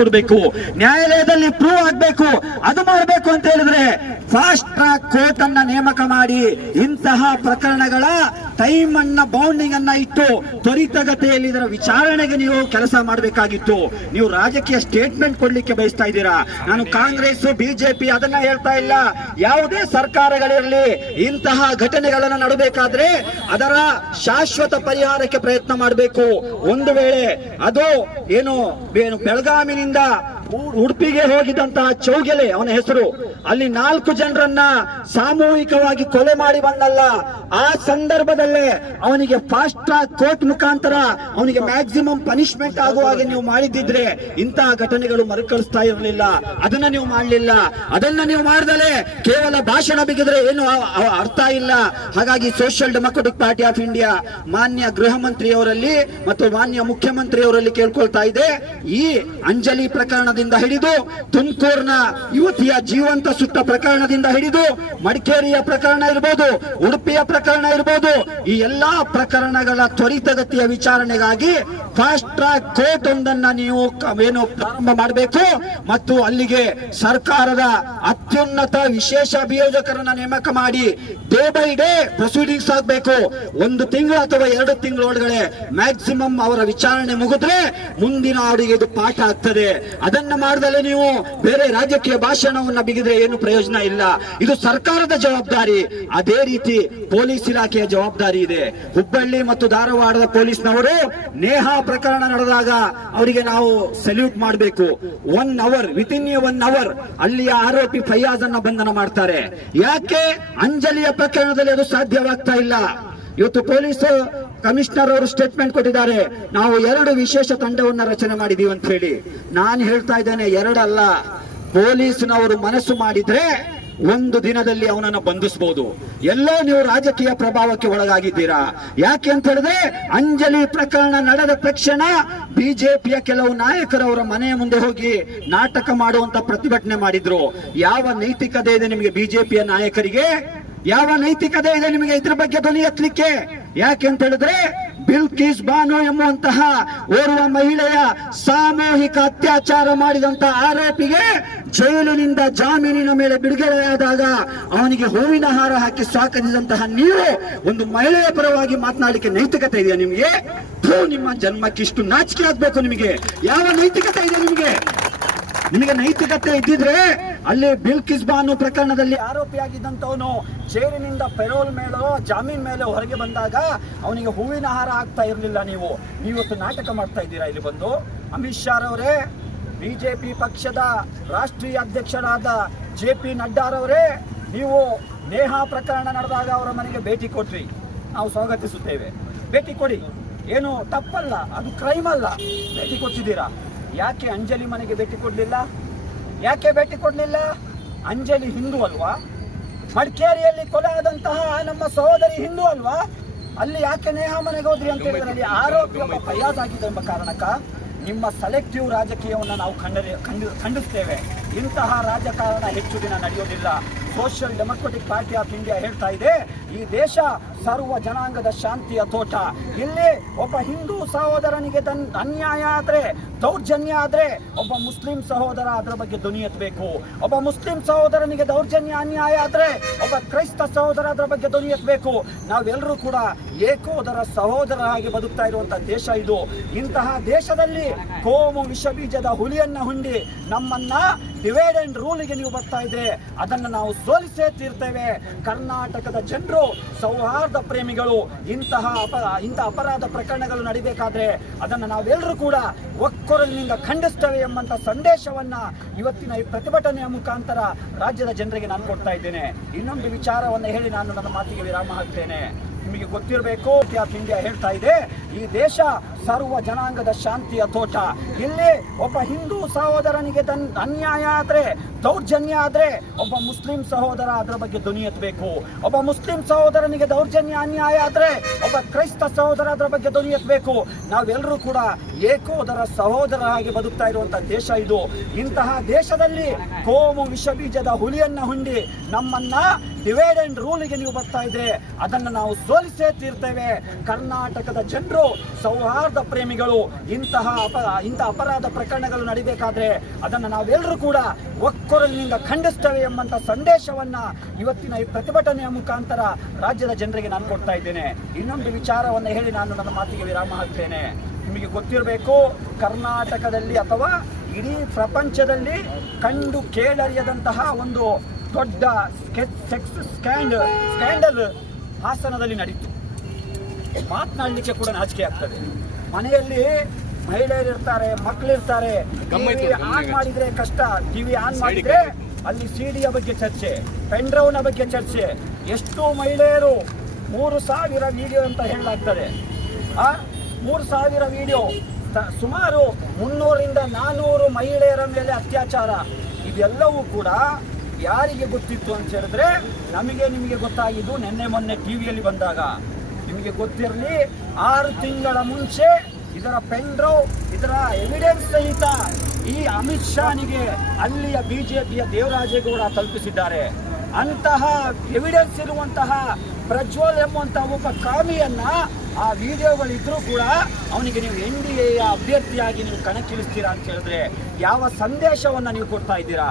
ಕೊಡಬೇಕು ನ್ಯಾಯಾಲಯದಲ್ಲಿ ಪ್ರೂವ್ ಆಗ್ಬೇಕು. ಅದು ಮಾಡಬೇಕು ಅಂತ ಹೇಳಿದ್ರೆ ಫಾಸ್ಟ್ ಟ್ರ್ಯಾಕ್ ಕೋರ್ಟ್ ಅನ್ನ ನೇಮಕ ಮಾಡಿ ಇಂತಹ ಪ್ರಕರಣಗಳ ಟೈಮ್ ಅನ್ನ ಬೌಂಡಿಂಗ್ ಅನ್ನ ಇಟ್ಟು ತ್ವರಿತಗತಿಯಲ್ಲಿ ಇದರ ವಿಚಾರಣೆಗೆ ನೀವು ಕೆಲಸ ಮಾಡಬೇಕಾಗಿತ್ತು. ನೀವು ರಾಜಕೀಯ ಸ್ಟೇಟ್ಮೆಂಟ್ ಕೊಡ್ಲಿಕ್ಕೆ ಬಯಸ್ತಾ ಇದ್ದೀರಾ? ನಾನು ಕಾಂಗ್ರೆಸ್ ಬಿಜೆಪಿ ಅದನ್ನ ಹೇಳ್ತಾ ಇಲ್ಲ. ಯಾವುದೇ ಸರ್ಕಾರಗಳಿರಲಿ, ಇಂತಹ ಘಟನೆಗಳನ್ನ ನಡಬೇಕಾದ್ರೆ ಅದರ ಶಾಶ್ವತ ಪರಿಹಾರಕ್ಕೆ ಪ್ರಯತ್ನ ಮಾಡಬೇಕು. ಒಂದು ವೇಳೆ ಅದು ಏನು ಏನು ಬೆಳಗಾವಿನಿಂದ ಉ- ಉಡುಪಿಗೆ ಹೋಗಿದಂತಹ ಚೌಗೆಲೆ ಅವನ ಹೆಸರು. ಅಲ್ಲಿ ನಾಲ್ಕು ಜನರನ್ನ ಸಾಮೂಹಿಕವಾಗಿ ಕೊಲೆ ಮಾಡಿ ಬಂದಲ್ಲ. ಆ ಸಂದರ್ಭದಲ್ಲೇ ಅವನಿಗೆ ಫಾಸ್ಟ್ ಟ್ರಾಕ್ ಕೋರ್ಟ್ ಮುಖಾಂತರ ಅವನಿಗೆ ಮ್ಯಾಕ್ಸಿಮಮ್ ಪನಿಷ್ಮೆಂಟ್ ಆಗುವ ಹಾಗೆ ನೀವು ಮಾಡಿದ್ದಿದ್ರೆ ಇಂತಹ ಘಟನೆಗಳು ಮರುಕಳಿಸ್ತಾ ಇರಲಿಲ್ಲ. ಅದನ್ನ ನೀವು ಮಾಡಲಿಲ್ಲ. ಅದನ್ನ ನೀವು ಮಾಡ್ದಲೆ ಕೇವಲ ಭಾಷಣ ಬಿಗಿದ್ರೆ ಏನು ಅರ್ಥ ಇಲ್ಲ. ಹಾಗಾಗಿ social democratic party of India ಮಾನ್ಯ ಗೃಹ ಮಂತ್ರಿಯವರಲ್ಲಿ ಮತ್ತು ಮಾನ್ಯ ಮುಖ್ಯಮಂತ್ರಿಯವರಲ್ಲಿ ಕೇಳ್ಕೊಳ್ತಾ ಇದೆ. ಈ ಅಂಜಲಿ ಪ್ರಕರಣದಿಂದ ಹಿಡಿದು ತುಮಕೂರಿನ ಯುವತಿಯ ಜೀವಂತ ಸುಟ್ಟ ಪ್ರಕರಣದಿಂದ ಹಿಡಿದು ಮಡಿಕೇರಿಯ ಪ್ರಕರಣ ಇರಬಹುದು ಉಡುಪಿಯ ಪ್ರಕರಣ ಇರಬಹುದು ಈ ಎಲ್ಲಾ ಪ್ರಕರಣಗಳ ತ್ವರಿತಗತಿಯ ವಿಚಾರಣೆಗಾಗಿ ಫಾಸ್ಟ್ ಟ್ರ್ಯಾಕ್ ಕೋರ್ಟ್ ಒಂದನ್ನ ನೀವು ಏನು ಪ್ರಾರಂಭ ಮಾಡಬೇಕು ಮತ್ತು ಅಲ್ಲಿಗೆ ಸರ್ಕಾರದ ಅತ್ಯುನ್ನತ ವಿಶೇಷ ಅಭಿಯೋಜಕರನ್ನ ನೇಮಕ ಮಾಡಿ ಡೇ ಬೈ ಡೇ ಪ್ರೊಸೀಡಿಂಗ್ಸ್ ಆಗಬೇಕು. ಒಂದು ತಿಂಗಳು ಅಥವಾ ಎರಡು ತಿಂಗಳ ಒಳಗಡೆ ಮ್ಯಾಕ್ಸಿಮಮ್ ಅವರ ವಿಚಾರಣೆ ಮುಗಿದ್ರೆ ಮುಂದಿನ ಅವರಿಗೆ ಇದು ಪಾಠ ಆಗ್ತದೆ. ಅದನ್ನ ಮಾಡದಲ್ಲೇ ನೀವು ಬೇರೆ ರಾಜಕೀಯ ಭಾಷಣವನ್ನ ಬಿಗಿದ್ರೆ ಏನು ಪ್ರಯೋಜನ ಇಲ್ಲ. ಇದು ಸರ್ಕಾರದ ಜವಾಬ್ದಾರಿ. ಅದೇ ರೀತಿ ಪೊಲೀಸ್ ಇಲಾಖೆಯ ಜವಾಬ್ದಾರಿ ಇದೆ. ಹುಬ್ಬಳ್ಳಿ ಮತ್ತು ಧಾರವಾಡದ ಪೊಲೀಸ್ನವರು ನೇಹಾ ಪ್ರಕರಣ ನಡೆದಾಗ ಅವರಿಗೆ ನಾವು ಸಲ್ಯೂಟ್ ಮಾಡಬೇಕು. One hour with in one hour ಅಲ್ಲಿಯ ಆರೋಪಿ ಫೈಯಾಜ್ ಅನ್ನ ಬಂಧನ ಮಾಡ್ತಾರೆ. ಯಾಕೆ? ಅಂಜಲಿಯ ಪ್ರಕರಣದಲ್ಲಿ ಅದು ಸಾಧ್ಯವಾಗ್ತಾ ಇಲ್ಲ. ಇವತ್ತು ಪೊಲೀಸ್ ಕಮಿಷನರ್ ಅವರು ಸ್ಟೇಟ್ಮೆಂಟ್ ಕೊಟ್ಟಿದ್ದಾರೆ. ನಾವು ಎರಡು ವಿಶೇಷ ತಂಡವನ್ನ ರಚನೆ ಮಾಡಿದೀವಿ ಅಂತ ಹೇಳಿ. ನಾನು ಹೇಳ್ತಾ ಇದ್ದೇನೆ, ಎರಡಲ್ಲ. ಪೊಲೀಸ್ನವರು ಮನಸ್ಸು ಮಾಡಿದ್ರೆ ಒಂದು ದಿನದಲ್ಲಿ ಅವನನ್ನ ಬಂಧಿಸಬಹುದು ಎಲ್ಲೋ ನೀವು ರಾಜಕೀಯ ಪ್ರಭಾವಕ್ಕೆ ಒಳಗಾಗಿದ್ದೀರಾ? ಯಾಕೆ ಅಂತ ಹೇಳಿದ್ರೆ, ಅಂಜಲಿ ಪ್ರಕರಣ ನಡೆದ ತಕ್ಷಣ ಬಿಜೆಪಿಯ ಕೆಲವು ನಾಯಕರವರ ಮನೆಯ ಮುಂದೆ ಹೋಗಿ ನಾಟಕ ಮಾಡುವಂತ ಪ್ರತಿಭಟನೆ ಮಾಡಿದ್ರು. ಯಾವ ನೈತಿಕತೆ ಇದೆ ನಿಮಗೆ ಬಿಜೆಪಿಯ ನಾಯಕರಿಗೆ? ಯಾವ ನೈತಿಕತೆ ಇದೆ ನಿಮಗೆ ಇದ್ರ ಬಗ್ಗೆ ಧ್ವನಿ ಎತ್ತಲಿಕ್ಕೆ? ಯಾಕೆ ಅಂತ ಹೇಳಿದ್ರೆ ಬಿಲ್ಕಿಸ್ ಬಾನು ಎಂಬುವಂತಹ ಓರ್ವ ಮಹಿಳೆಯ ಸಾಮೂಹಿಕ ಅತ್ಯಾಚಾರ ಮಾಡಿದಂತ ಆರೋಪಿಗೆ ಜೈಲಿನಿಂದ ಜಾಮೀನಿನ ಮೇಲೆ ಬಿಡುಗಡೆಯಾದಾಗ ಅವನಿಗೆ ಹೂವಿನ ಹಾರ ಹಾಕಿ ಸ್ವಾಗತಿಸಿದಂತಹ ನೀವು ಒಂದು ಮಹಿಳೆಯ ಪರವಾಗಿ ಮಾತನಾಡಲಿಕ್ಕೆ ನೈತಿಕತೆ ಇದೆಯಾ ನಿಮಗೆ? ನಿಮ್ಮ ಜನ್ಮಕ್ಕಿಷ್ಟು ನಾಚಿಕೆ ಆಗ್ಬೇಕು ನಿಮಗೆ. ಯಾವ ನೈತಿಕತೆ ಇದೆ ನಿಮಗೆ? ನಿಮಗೆ ನೈತಿಕತೆ ಇದ್ದಿದ್ರೆ ಅಲ್ಲಿ ಬಿಲ್ ಕಿಸ್ಬಾನು ಪ್ರಕರಣದಲ್ಲಿ ಆರೋಪಿಯಾಗಿದ್ದಂಥವನು ಚೇರಿನಿಂದ ಪೆರೋಲ್ ಮೇಲೋ, ಜಾಮೀನ್ ಮೇಲೆ ಹೊರಗೆ ಬಂದಾಗ ಅವನಿಗೆ ಹೂವಿನ ಹಾರ ಆಗ್ತಾ ಇರಲಿಲ್ಲ ನೀವು. ನೀವತ್ತು ನಾಟಕ ಮಾಡ್ತಾ ಇದ್ದೀರಾ ಇಲ್ಲಿ ಬಂದು? ಅಮಿತ್ ಶಾ ರವರೇ, ಬಿಜೆಪಿ ಪಕ್ಷದ ರಾಷ್ಟ್ರೀಯ ಅಧ್ಯಕ್ಷರಾದ ಜೆ ಪಿ ನಡ್ಡಾರವರೇ ನೀವು ನೇಹ ಪ್ರಕರಣ ನಡೆದಾಗ ಅವರ ಮನೆಗೆ ಭೇಟಿ ಕೊಟ್ರಿ. ನಾವು ಸ್ವಾಗತಿಸುತ್ತೇವೆ. ಭೇಟಿ ಕೊಡಿ. ಏನು ತಪ್ಪಲ್ಲ, ಅದು ಕ್ರೈಮ್ ಅಲ್ಲ. ಭೇಟಿ ಕೊಟ್ಟಿದ್ದೀರಾ? ಯಾಕೆ ಅಂಜಲಿ ಮನೆಗೆ ಭೇಟಿ ಕೊಡ್ಲಿಲ್ಲ? ಯಾಕೆ ಭೇಟಿ ಕೊಡ್ಲಿಲ್ಲ? ಅಂಜಲಿ ಹಿಂದೂ ಅಲ್ವಾ? ಮಡಿಕೇರಿಯಲ್ಲಿ ಕೊಲೆ ಆದಂತಹ ನಮ್ಮ ಸಹೋದರಿ ಹಿಂದೂ ಅಲ್ವಾ? ಅಲ್ಲಿ ಯಾಕೆ ನೇಹ ಮನೆಗೆ ಹೋದ್ರಿ ಅಂತ ಹೇಳಿದ್ರೆ ಅಲ್ಲಿ ಆರೋಪಿ ಒಬ್ಬ ಫಯಾಜ್ ಆಗಿದೆ ಎಂಬ ಕಾರಣಕ್ಕ ನಿಮ್ಮ ಸೆಲೆಕ್ಟಿವ್ ರಾಜಕೀಯವನ್ನು ನಾವು ಖಂಡ ಖಂಡಿ ಖಂಡಿಸ್ತೇವೆ. ಇಂತಹ ರಾಜಕಾರಣ ಹೆಚ್ಚು ದಿನ ನಡೆಯೋದಿಲ್ಲ social democratic party of India ಹೇಳ್ತಾ ಇದೆ, ಈ ದೇಶ ಸರ್ವ ಜನಾಂಗದ ಶಾಂತಿಯ ತೋಟ. ಇಲ್ಲಿ ಒಬ್ಬ ಹಿಂದೂ ಸಹೋದರನಿಗೆ ತನ್ ಅನ್ಯಾಯ ಆದ್ರೆ, ದೌರ್ಜನ್ಯ ಆದ್ರೆ ಒಬ್ಬ ಮುಸ್ಲಿಂ ಸಹೋದರ ಅದರ ಬಗ್ಗೆ ಧ್ವನಿ ಎತ್ತಬೇಕು. ಒಬ್ಬ ಮುಸ್ಲಿಂ ಸಹೋದರನಿಗೆ ದೌರ್ಜನ್ಯ, ಅನ್ಯಾಯ ಆದ್ರೆ ಒಬ್ಬ ಕ್ರೈಸ್ತ ಸಹೋದರ ಅದರ ಬಗ್ಗೆ ಧ್ವನಿ ಎತ್ತಬೇಕು. ನಾವೆಲ್ಲರೂ ಕೂಡ ಏಕೋದರ ಸಹೋದರ ಹಾಗೆ ಬದುಕ್ತಾ ಇರುವಂಥ ದೇಶ ಇದು. ಇಂತಹ ದೇಶದಲ್ಲಿ ಕೋಮು ವಿಷ ಬೀಜದ ಹುಲಿಯನ್ನ ಹುಂಡಿ ನಮ್ಮನ್ನ ಡಿವೈಡ್ ಅಂಡ್ ರೂಲಿಗೆ ನೀವು ಬರ್ತಾ ಇದ್ರೆ ಅದನ್ನ ನಾವು ಸೋಲಿಸೇ ತೀರ್ತೇವೆ. ಕರ್ನಾಟಕದ ಜನರು, ಸೌಹಾರ್ದ ಪ್ರೇಮಿಗಳು, ಇಂತಹ ಅಪ ಇಂತಹ ಅಪರಾಧ ಪ್ರಕರಣಗಳು ನಡಿಬೇಕಾದ್ರೆ ಅದನ್ನು ನಾವೆಲ್ಲರೂ ಕೂಡ ಒಕ್ಕೊರಲಿನಿಂದ ಖಂಡಿಸ್ತೇವೆ ಎಂಬಂತ ಸಂದೇಶವನ್ನ ಇವತ್ತಿನ ಈ ಪ್ರತಿಭಟನೆಯ ಮುಖಾಂತರ ರಾಜ್ಯದ ಜನರಿಗೆ ನಾನು ಕೊಡ್ತಾ ಇದ್ದೇನೆ. ಇನ್ನೊಂದು ವಿಚಾರವನ್ನು ಹೇಳಿ ನಾನು ನನ್ನ ಮಾತಿಗೆ ವಿರಾಮ ಹಾಕ್ತೇನೆ. ನಿಮಗೆ ಗೊತ್ತಿರಬೇಕು ಆಫ್ ಇಂಡಿಯಾ ಹೇಳ್ತಾ ಇದೆ, ಈ ದೇಶ ಸರ್ವ ಜನಾಂಗದ ಶಾಂತಿಯ ತೋಟ. ಇಲ್ಲಿ ಒಬ್ಬ ಹಿಂದೂ ಸಹೋದರನಿಗೆ ತನ್ ಅನ್ಯಾಯ ಆದ್ರೆ, ದೌರ್ಜನ್ಯ ಆದ್ರೆ ಒಬ್ಬ ಮುಸ್ಲಿಂ ಸಹೋದರ ಅದರ ಬಗ್ಗೆ ಧ್ವನಿ ಎತ್ತಬೇಕು. ಒಬ್ಬ ಮುಸ್ಲಿಂ ಸಹೋದರನಿಗೆ ದೌರ್ಜನ್ಯ, ಅನ್ಯಾಯ ಆದ್ರೆ ಒಬ್ಬ ಕ್ರೈಸ್ತ ಸಹೋದರ ಅದರ ಬಗ್ಗೆ ಧ್ವನಿ ಎತ್ತಬೇಕು. ನಾವೆಲ್ಲರೂ ಕೂಡ ಏಕೋದರ ಸಹೋದರ ಹಾಗೆ ಬದುಕ್ತಾ ಇರುವಂತಹ ದೇಶ ಇದು. ಇಂತಹ ದೇಶದಲ್ಲಿ ಕೋಮು ವಿಷಬೀಜದ ಹುಲಿಯನ್ನ ಹುಂಡಿ ನಮ್ಮನ್ನ ಡಿವೈಡ್ ಅಂಡ್ ರೂಲಿಗೆ ನೀವು ಬರ್ತಾ ಇದ್ರೆ ಅದನ್ನು ನಾವು ಸೋಲಿಸೇ ತೀರ್ತೇವೆ. ಕರ್ನಾಟಕದ ಜನರು ಸೌಹಾರ್ದ ನಿಸ್ವಾರ್ಥ ಪ್ರೇಮಿಗಳು, ಇಂತಹ ಅಪ ಇಂತಹ ಅಪರಾಧ ಪ್ರಕರಣಗಳು ನಡಿಬೇಕಾದ್ರೆ ಅದನ್ನು ನಾವೆಲ್ಲರೂ ಕೂಡ ಒಕ್ಕೊರಲಿನಿಂದ ಖಂಡಿಸ್ತೇವೆ ಎಂಬಂತ ಸಂದೇಶವನ್ನ ಇವತ್ತಿನ ಈ ಪ್ರತಿಭಟನೆಯ ಮುಖಾಂತರ ರಾಜ್ಯದ ಜನರಿಗೆ ನಾನು ಕೊಡ್ತಾ ಇದ್ದೇನೆ. ಇನ್ನೊಂದು ವಿಚಾರವನ್ನು ಹೇಳಿ ನಾನು ನನ್ನ ಮಾತಿಗೆ ವಿರಾಮ ಹಾಕ್ತೇನೆ. ನಿಮಗೆ ಗೊತ್ತಿರಬೇಕು, ಕರ್ನಾಟಕದಲ್ಲಿ ಅಥವಾ ಇಡೀ ಪ್ರಪಂಚದಲ್ಲಿ ಕಂಡು ಕೇಳರಿಯದಂತಹ ಒಂದು ದೊಡ್ಡ ಸೆಕ್ಸ್ ಸ್ಕ್ಯಾಂಡ್, ಸ್ಕ್ಯಾಂಡಲ್ ಹಾಸನದಲ್ಲಿ ನಡೀತು. ಮಾತನಾಡಲಿಕ್ಕೆ ಕೂಡ ನಾಚಿಕೆ ಆಗ್ತದೆ. ಮನೆಯಲ್ಲಿ ಮಹಿಳೆಯರಿರ್ತಾರೆ ಮಕ್ಕಳಿರ್ತಾರೆ. ಟಿವಿ ಆನ್ ಮಾಡಿದ್ರೆ ಕಷ್ಟ. ಟಿವಿ ಆನ್ ಮಾಡಿದ್ರೆ ಅಲ್ಲಿ ಸಿಡಿಯ ಬಗ್ಗೆ ಚರ್ಚೆ ಪೆಂಡ್ರೌನ ಬಗ್ಗೆ ಚರ್ಚೆ. ಎಷ್ಟು ಮಹಿಳೆಯರು ಮೂರು ಸಾವಿರ ವಿಡಿಯೋ ಅಂತ ಹೇಳಲಾಗ್ತದೆ. ಆ ಮೂರು ಸಾವಿರ ವಿಡಿಯೋ ಸುಮಾರು ಮುನ್ನೂರಿಂದ ನಾನೂರು ಮಹಿಳೆಯರ ಮೇಲೆ ಅತ್ಯಾಚಾರ. ಇದೆಲ್ಲವೂ ಕೂಡ ಯಾರಿಗೆ ಗೊತ್ತಿತ್ತು ಅಂತ ಹೇಳಿದ್ರೆ ನಮಗೆ ನಿಮಗೆ ಗೊತ್ತಾಗಿದ್ದು ನಿನ್ನೆ ಮೊನ್ನೆ ಟಿವಿಯಲ್ಲಿ ಬಂದಾಗ. ನಿಮಗೆ ಗೊತ್ತಿರಲಿ, ಆರು ತಿಂಗಳ ಮುಂಚೆ ಇದರ ಪೆಂಡ್ರೋ ಇದರ ಎವಿಡೆನ್ಸ್ ಸಹಿತ ಈ ಅಮಿತ್ ಶಾನಿಗೆ ಅಲ್ಲಿಯ ಬಿಜೆಪಿಯ ದೇವರಾಜೇಗೌಡ ತಲುಪಿಸಿದ್ದಾರೆ. ಅಂತಹ ಎವಿಡೆನ್ಸ್ ಇರುವಂತಹ ಪ್ರಜ್ವಲ್ ಎಂಬುವಂತಹ ಒಬ್ಬ ಕಾಮಿಯನ್ನ ಆ ವಿಡಿಯೋಗಳಿದ್ರೂ ಕೂಡ ಅವನಿಗೆ ನೀವು ಎನ್ ಡಿ ಎಯ ಅಭ್ಯರ್ಥಿಯಾಗಿ ನೀವು ಕಣಕ್ಕಿಳಿಸ್ತೀರಾ ಅಂತ ಹೇಳಿದ್ರೆ ಯಾವ ಸಂದೇಶವನ್ನ ನೀವು ಕೊಡ್ತಾ ಇದ್ದೀರಾ?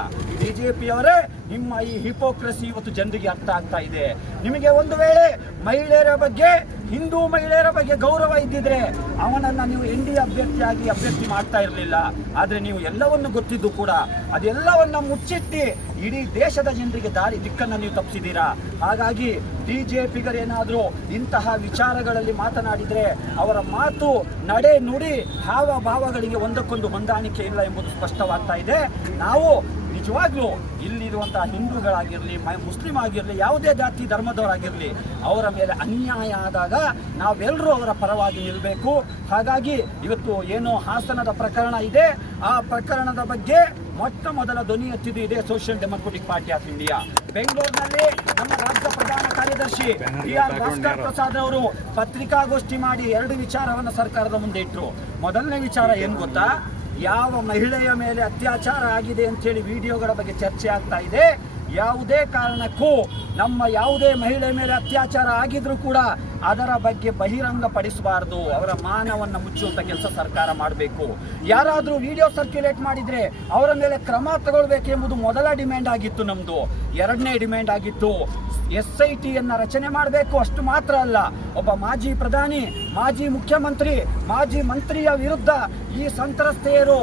ಬಿಜೆಪಿಯವರೇ, ನಿಮ್ಮ ಈ ಹಿಪೋಕ್ರಸಿ ಇವತ್ತು ಜನರಿಗೆ ಅರ್ಥ ಆಗ್ತಾ ಇದೆ. ನಿಮಗೆ ಒಂದು ವೇಳೆ ಮಹಿಳೆಯರ ಬಗ್ಗೆ, ಹಿಂದೂ ಮಹಿಳೆಯರ ಬಗ್ಗೆ ಗೌರವ ಇದ್ದಿದ್ರೆ ಅವನನ್ನು ನೀವು ಎನ್ ಡಿ ಅಭ್ಯರ್ಥಿಯಾಗಿ ಅಭ್ಯರ್ಥಿ ಮಾಡ್ತಾ ಇರಲಿಲ್ಲ. ಆದರೆ ನೀವು ಎಲ್ಲವನ್ನು ಗೊತ್ತಿದ್ದು ಕೂಡ ಅದೆಲ್ಲವನ್ನ ಮುಚ್ಚಿಟ್ಟು ಇಡೀ ದೇಶದ ಜನರಿಗೆ ದಾರಿ ದಿಕ್ಕನ್ನು ನೀವು ತಪ್ಪಿಸಿದ್ದೀರಾ? ಹಾಗಾಗಿ ಬಿಜೆಪಿಗರೇನಾದರೂ ಇಂತಹ ವಿಚಾರಗಳಲ್ಲಿ ಮಾತನಾಡಿದರೆ ಅವರ ಮಾತು ನಡೆ ನುಡಿ ಹಾವ ಭಾವಗಳಿಗೆ ಒಂದಕ್ಕೊಂದು ಹೊಂದಾಣಿಕೆ ಇಲ್ಲ ಎಂಬುದು ಸ್ಪಷ್ಟವಾಗ್ತಾ ಇದೆ. ನಾವು ನಿಜವಾಗ್ಲೂ ಇಲ್ಲಿರುವಂತಹ ಹಿಂದೂಗಳಾಗಿರಲಿ ಮುಸ್ಲಿಂ ಆಗಿರಲಿ ಯಾವುದೇ ಜಾತಿ ಧರ್ಮದವರಾಗಿರಲಿ ಅವರ ಮೇಲೆ ಅನ್ಯಾಯ ಆದಾಗ ನಾವೆಲ್ಲರೂ ಅವರ ಪರವಾಗಿ ನಿಲ್ಲಬೇಕು ಹಾಗಾಗಿ ಇವತ್ತು ಏನು ಹಾಸನದ ಪ್ರಕರಣ ಇದೆ. ಆ ಪ್ರಕರಣದ ಬಗ್ಗೆ ಮೊಟ್ಟ ಮೊದಲ ಧ್ವನಿ ಎತ್ತಿದ್ದು ಇದೆ social democratic party of India ಬೆಂಗಳೂರಿನಲ್ಲಿ ನಮ್ಮ ರಾಜ್ಯ ಪ್ರಧಾನ ಕಾರ್ಯದರ್ಶಿ ಬಿ ಆರ್ ಭಾಸ್ಕರ್ ಪ್ರಸಾದ್ ಅವರು ಪತ್ರಿಕಾಗೋಷ್ಠಿ ಮಾಡಿ ಎರಡು ವಿಚಾರವನ್ನು ಸರ್ಕಾರದ ಮುಂದೆ ಇಟ್ಟರು ಮೊದಲನೇ ವಿಚಾರ ಏನು ಗೊತ್ತಾ? ಯಾವ ಮಹಿಳೆಯ ಮೇಲೆ ಅತ್ಯಾಚಾರ ಆಗಿದೆ ಅಂತೇಳಿ ವಿಡಿಯೋಗಳ ಬಗ್ಗೆ ಚರ್ಚೆ ಆಗ್ತಾ ಇದೆ. ಯಾವುದೇ ಕಾರಣಕ್ಕೂ ನಮ್ಮ ಯಾವುದೇ ಮಹಿಳೆ ಮೇಲೆ ಅತ್ಯಾಚಾರ ಆಗಿದ್ರೂ ಕೂಡ ಅದರ ಬಗ್ಗೆ ಬಹಿರಂಗ ಪಡಿಸಬಾರದು ಅವರ ಮಾನವನ್ನ ಮುಚ್ಚುವಂಥ ಕೆಲಸ ಸರ್ಕಾರ ಮಾಡಬೇಕು. ಯಾರಾದರೂ ವಿಡಿಯೋ ಸರ್ಕ್ಯುಲೇಟ್ ಮಾಡಿದ್ರೆ ಅವರ ಮೇಲೆ ಕ್ರಮ ತಗೊಳ್ಬೇಕೆಂಬುದು ಮೊದಲ ಡಿಮ್ಯಾಂಡ್ ಆಗಿತ್ತು ನಮ್ದು. ಎರಡನೇ ಡಿಮ್ಯಾಂಡ್ ಆಗಿತ್ತು. ಎಸ್ ಐ ಟಿಯನ್ನು ರಚನೆ ಮಾಡಬೇಕು ಅಷ್ಟು ಮಾತ್ರ ಅಲ್ಲ. ಒಬ್ಬ ಮಾಜಿ ಪ್ರಧಾನಿ, ಮಾಜಿ ಮುಖ್ಯಮಂತ್ರಿ, ಮಾಜಿ ಮಂತ್ರಿಯ ವಿರುದ್ಧ ಈ ಸಂತ್ರಸ್ತೆಯರು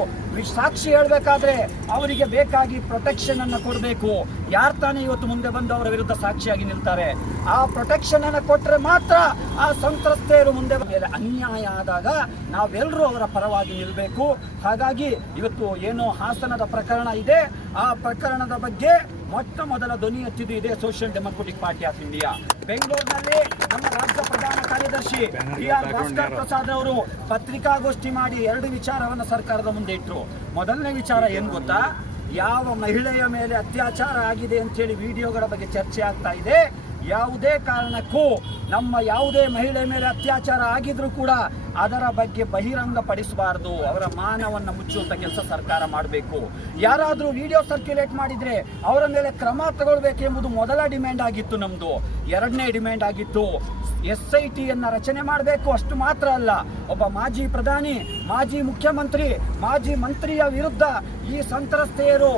ಸಾಕ್ಷಿ ಹೇಳಬೇಕಾದ್ರೆ ಅವರಿಗೆ ಬೇಕಾಗಿ ಪ್ರೊಟೆಕ್ಷನ್ ಅನ್ನು ಕೊಡಬೇಕು. ಯಾರು ತಾನೇ ಇವತ್ತು ಮುಂದೆ ಬಂದು ಅವರ ವಿರುದ್ಧ ಸಾಕ್ಷಿಯಾಗಿ ನಿಲ್ತಾರೆ. ಆ ಪ್ರೊಟೆಕ್ಷನ್ ಅನ್ನು ಕೊಟ್ರೆ ಮಾತ್ರ ಆ ಸಂತ್ರಸ್ತೆಯರು ಮುಂದೆ ಮೇಲೆ ಅನ್ಯಾಯ ಆದಾಗ ನಾವೆಲ್ಲರೂ ಅವರ ಪರವಾಗಿ ನಿಲ್ಲಬೇಕು ಹಾಗಾಗಿ ಇವತ್ತು ಏನು ಹಾಸನದ ಪ್ರಕರಣ ಇದೆ. ಆ ಪ್ರಕರಣದ ಬಗ್ಗೆ ಮೊಟ್ಟ ಮೊದಲ ಧ್ವನಿ ಎತ್ತಿದ್ದು ಇದೆ social democratic party of India ಬೆಂಗಳೂರಿನಲ್ಲಿ ನಮ್ಮ ರಾಜ್ಯ ಪ್ರಧಾನ ಕಾರ್ಯದರ್ಶಿ ಬಿ ಆರ್ ಭಾಸ್ಕರ್ ಪ್ರಸಾದ್ ಅವರು ಪತ್ರಿಕಾಗೋಷ್ಠಿ ಮಾಡಿ ಎರಡು ವಿಚಾರವನ್ನು ಸರ್ಕಾರದ ಮುಂದೆ ಇಟ್ಟರು ಮೊದಲನೇ ವಿಚಾರ ಏನು ಗೊತ್ತಾ? ಯಾವ ಮಹಿಳೆಯ ಮೇಲೆ ಅತ್ಯಾಚಾರ ಆಗಿದೆ ಅಂತೇಳಿ ವಿಡಿಯೋಗಳ ಬಗ್ಗೆ ಚರ್ಚೆ ಆಗ್ತಾ ಇದೆ. ಯಾವುದೇ ಕಾರಣಕ್ಕೂ ನಮ್ಮ ಯಾವುದೇ ಮಹಿಳೆ ಮೇಲೆ ಅತ್ಯಾಚಾರ ಆಗಿದ್ರೂ ಕೂಡ ಅದರ ಬಗ್ಗೆ ಬಹಿರಂಗ ಪಡಿಸಬಾರದು ಅವರ ಮಾನವನ್ನ ಮುಚ್ಚುವಂಥ ಕೆಲಸ ಸರ್ಕಾರ ಮಾಡಬೇಕು. ಯಾರಾದರೂ ವಿಡಿಯೋ ಸರ್ಕ್ಯುಲೇಟ್ ಮಾಡಿದ್ರೆ ಅವರ ಮೇಲೆ ಕ್ರಮ ತಗೊಳ್ಬೇಕೆಂಬುದು ಮೊದಲ ಡಿಮ್ಯಾಂಡ್ ಆಗಿತ್ತು ನಮ್ದು. ಎರಡನೇ ಡಿಮ್ಯಾಂಡ್ ಆಗಿತ್ತು ಎಸ್ ಐ ಟಿಯನ್ನ ರಚನೆ ಮಾಡಬೇಕು ಅಷ್ಟು ಮಾತ್ರ ಅಲ್ಲ. ಒಬ್ಬ ಮಾಜಿ ಪ್ರಧಾನಿ, ಮಾಜಿ ಮುಖ್ಯಮಂತ್ರಿ, ಮಾಜಿ ಮಂತ್ರಿಯ ವಿರುದ್ಧ ಈ ಸಂತ್ರಸ್ತೆಯರು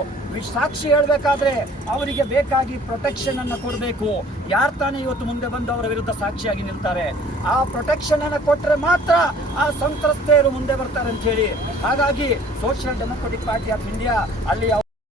ಸಾಕ್ಷಿ ಹೇಳಬೇಕಾದ್ರೆ ಅವರಿಗೆ ಬೇಕಾಗಿ ಪ್ರೊಟೆಕ್ಷನ್ ಅನ್ನು ಕೊಡಬೇಕು. ಯಾರು ತಾನೇ ಇವತ್ತು ಮುಂದೆ ಬಂದು ಅವರ ವಿರುದ್ಧ ಸಾಕ್ಷಿಯಾಗಿ ನಿಲ್ತಾರೆ? ಆ ಪ್ರೊಟೆಕ್ಷನ್ ಅನ್ನು ಕೊಟ್ಟರೆ ಮಾತ್ರ ಆ ಸಂತ್ರಸ್ತೆಯರು ಮುಂದೆ ಬರ್ತಾರೆ ಅಂತ ಹೇಳಿ. ಹಾಗಾಗಿ social democratic party of India ಅಲ್ಲಿ